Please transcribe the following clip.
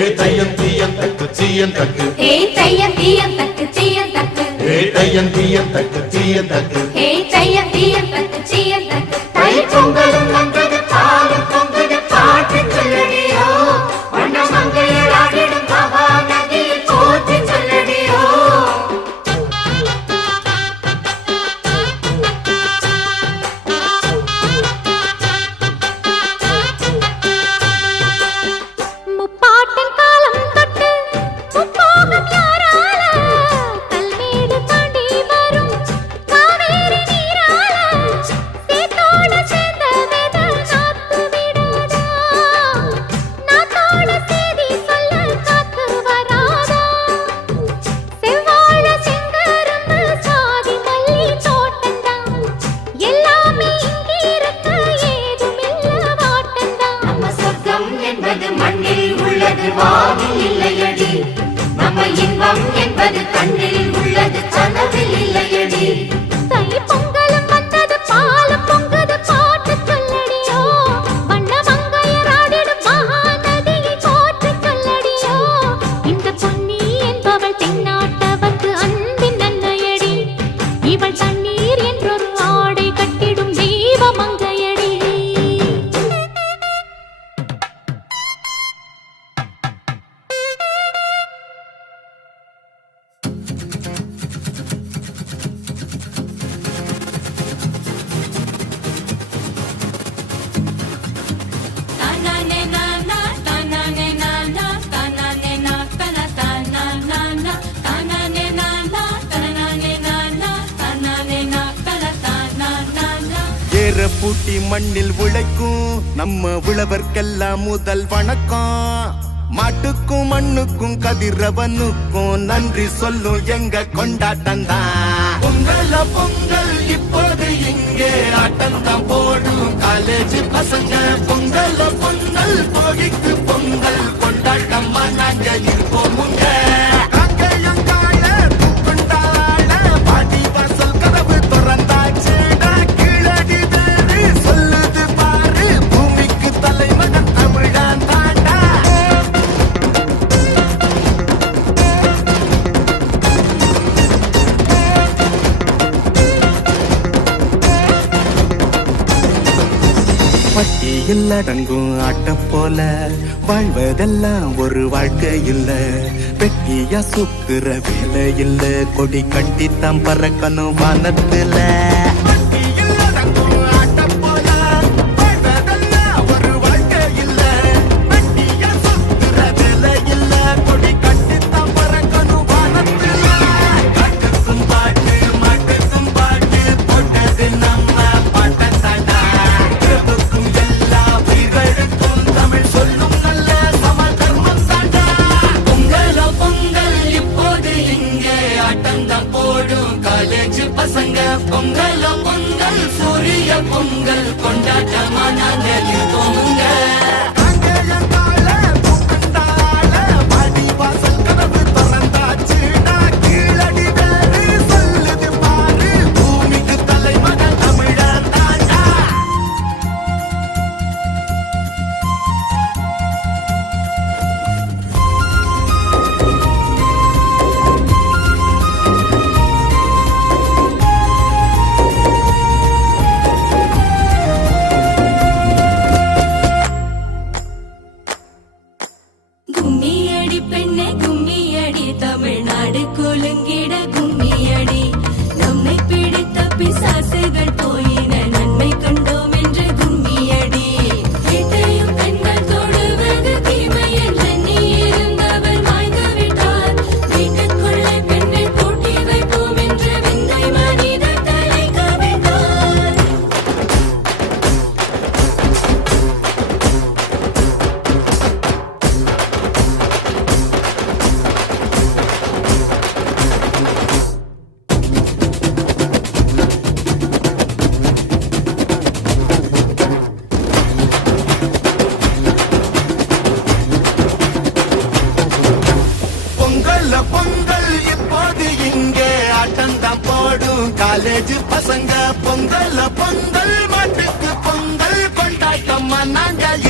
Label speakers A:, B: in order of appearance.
A: ஏ தையன் தீயன் தக்கு சீயன் தக்கு.
B: ஏ தையன் தீயன் தக்கு சீயன் தக்கு.
A: ஏ தையன் தீயன் தக்கு சீயன் தக்கு. அது கண்ணில் பூட்டி
C: மண்ணில் உழைக்கும் நம்ம உழவர்க்கெல்லாம் முதல் வணக்கம். மாட்டுக்கும் மண்ணுக்கும் கதிரவனுக்கும் நன்றி சொல்லும் எங்க கொண்டாட்டம் தான். பொங்கல பொங்கல் இப்போது இங்கே ஆட்டம் தான் போடும். காலேஜ் பசங்க வாழ்க்கையில் அடங்கும் ஆட்டம் போல வாழ்வதெல்லாம் ஒரு வாழ்க்கை இல்ல. பெட்டியா சுக்குற வேலை இல்ல. கொடி கட்டித்தான் பறக்கணும் வானத்துல. பொங்கல் பொங்கல் சூரிய பொங்கல் கொண்டாட்டமான காலேஜ் பசங்க பொங்கல் பொங்கல் மாட்டுக்கு பொங்கல் கொண்டாட்டம்மா நாங்கள்